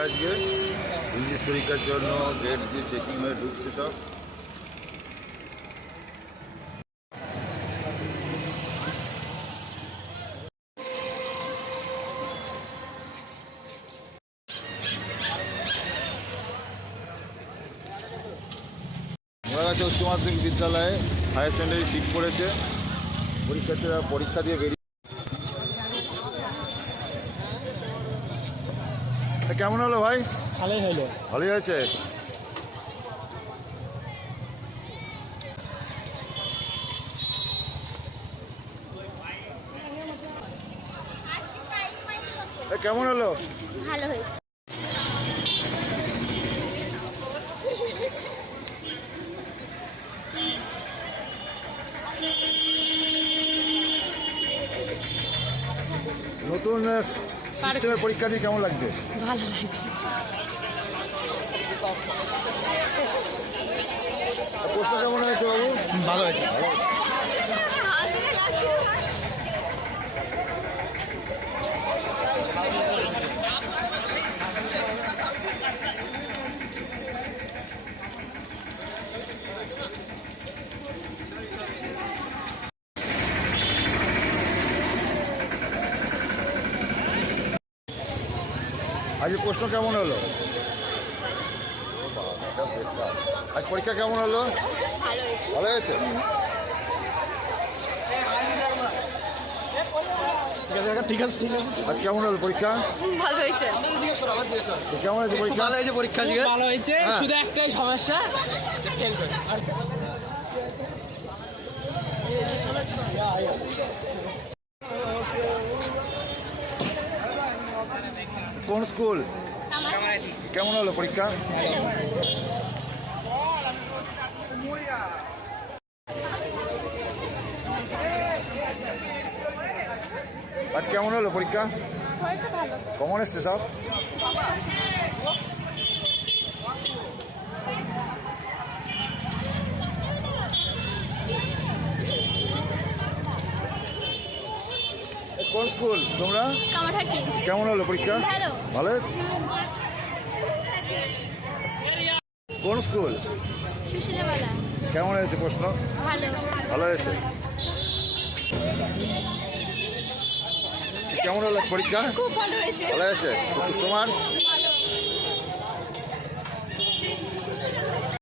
পরীক্ষা আজকে। ইংলিশ পরীক্ষার জন্য গেট দিয়ে চেকিং হয়ে ঢুকছে সব। উচ্চ মাধ্যমিক বিদ্যালয়ে হায়ার সেকেন্ডারি সিট পড়েছে। পরীক্ষার্থীরা পরীক্ষা দিয়ে বেরিয়ে কেমন হলো ভাই? ভালোই হইল ভালোই হয়েছে? তা কেমন হলো? ভালো হয়েছে। নতুন সিস্টেমের পরীক্ষা দিয়ে কেমন লাগছে? ভালো লাগছে। প্রশ্ন কেমন হয়েছে বাবু? ভালো হয়েছে। আজ প্রশ্ন কেমন হলো? আজ পরীক্ষা কেমন হলো? ভালো হয়েছে? ঠিক আছে ঠিক আছে ঠিক আছে। আজ কেমন হলো পরীক্ষা? ভালো হয়েছে। কেমন হয়েছে পরীক্ষা? ভালো হয়েছে পরীক্ষা আজকে? ভালো হয়েছে শুধু একটাই সমস্যা কোন স্কুল কেমন হলো পরীক্ষা আজ কেমন হলো পরীক্ষা হয়েছে ভালো কমন এসছে সব কোন স্কুল তোমরা? কেমন হলো পরীক্ষা? ভালো। কোন স্কুল? কেমন হয়েছে প্রশ্ন? ভালো। হয়েছে? কেমন হলো পরীক্ষা? ভালো হয়েছে? তোমার?